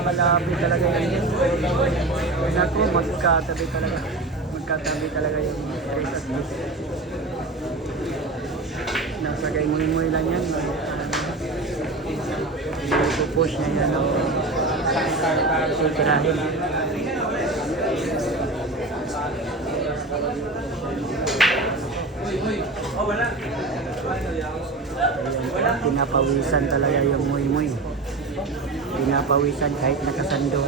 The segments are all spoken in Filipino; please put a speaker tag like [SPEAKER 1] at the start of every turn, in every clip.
[SPEAKER 1] Grabe talaga yan. Naku, magkatabi talaga. Magkatabi talaga yung Chris at Luke. Nasa kay muy lang yan. Ipupush niya yan ang. Ayan, pinapawisan talaga yung muy-muy. Pinapawisan kahit nakasando.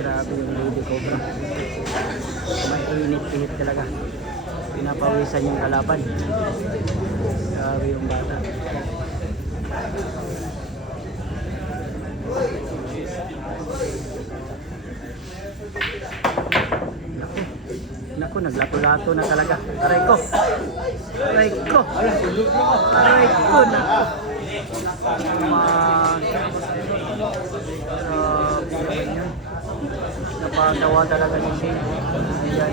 [SPEAKER 1] Grabe yung lady cobra. Mainit-init talaga. Pinapawisan yung kalaban. Grabe yung bata. Naku, naku, naglato-lato na talaga. Aray ko. Aray ko. Aray ko, naku. Napagawa talaga ni Shane. Ayan.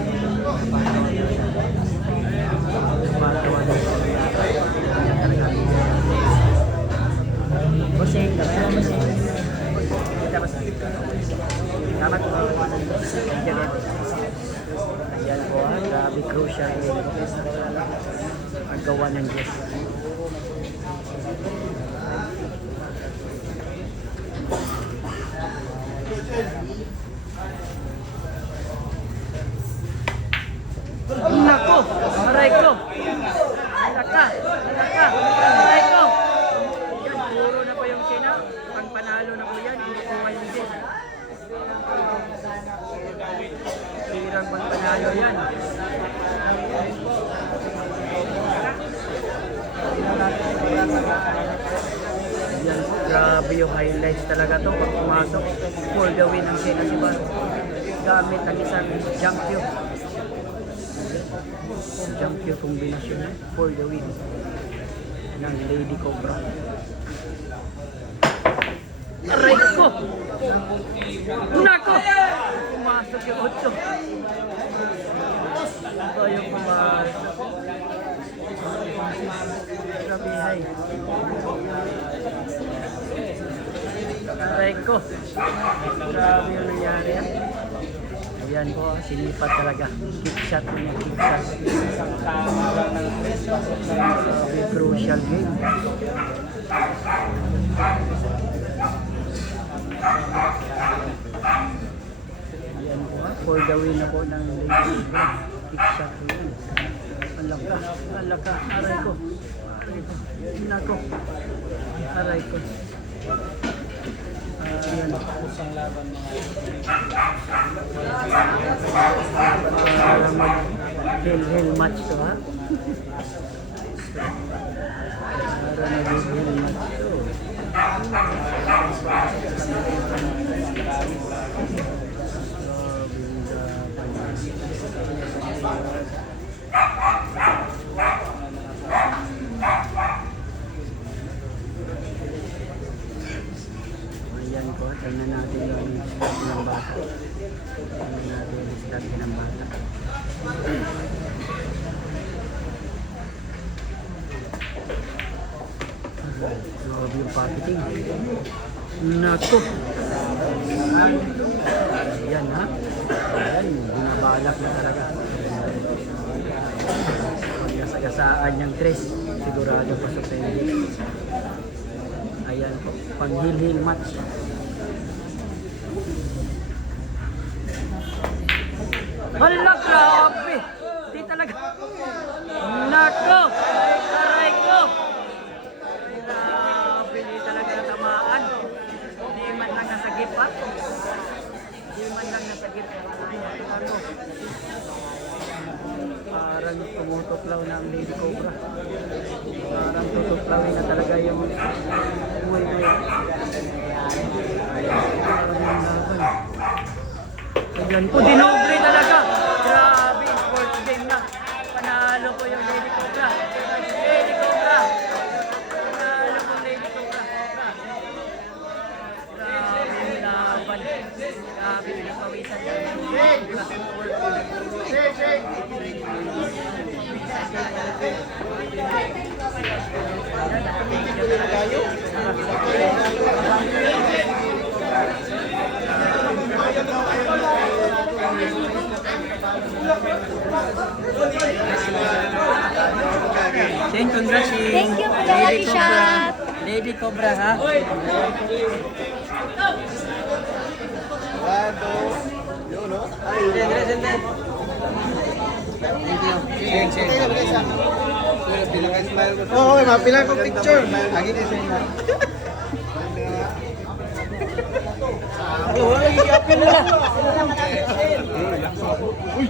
[SPEAKER 1] Napagawa talaga. Ayan talaga. Bossing, kaya bossing. Kita bossing. Salamat po. Ayan. Ayan po ha. Grabe crucial. Ang gawa ng Diyos. Nako! Alaka! Aray ko! Yan, puro na po yung China. Pag panalo na po yan, hindi po ngayon din. Hirang pag panalo yan. Yan, grabe yung highlights talaga to pag pumasok. For the win ang China si Bar. Gamit ang isang jump cue. Jump cue combination na for the win ng Lady Cobra. Aray ko! Nako! Pumasok yung 8. Ito yung pumasok. Grabe hay. Aray ko! Grabe yung nangyari yan. Ayan po, sinipat talaga. Kick shot po niya, kick shot. Grabe, crucial game. Ayan po ha, for the win na po ng Lady. Kick shot po yan. Alaka, alaka, aray ko. Aray ko. Nako. Aray ko. Ayan. Para mag-hill-hill match to ha. Po, tingnan natin yung start ng bata. Tingnan natin yung start ng bata. Grabe yung packaging. Naku! Ayan ha. Ayan, binabalak na talaga. Pagkasagasaan niyang tres, sigurado pasok sa hindi. Ayan po, pang hill-hill match. Hala, grabe! Di talaga. Nako! Aray ko! Grabe, di talaga natamaan. Di man lang nasagip pa. Di man lang nasagip. Ano? Parang tumutuklaw na ang Lady Cobra. Parang tutuklawin na talaga yung uwi-uwi. Ayan po, dinobre talaga. Grabe, sports game na. Panalo po yung Lady Cobra. Lady Cobra. Panalo po Lady Cobra. Grabe laban. Grabe Thank you,
[SPEAKER 2] Gracie.
[SPEAKER 1] Thank you, Kuya Lady Cobra. Lady Cobra, ha?
[SPEAKER 3] Oo, oh, mapilang ko picture. Lagi na sa'yo na. Wala, wala, wala. Uy!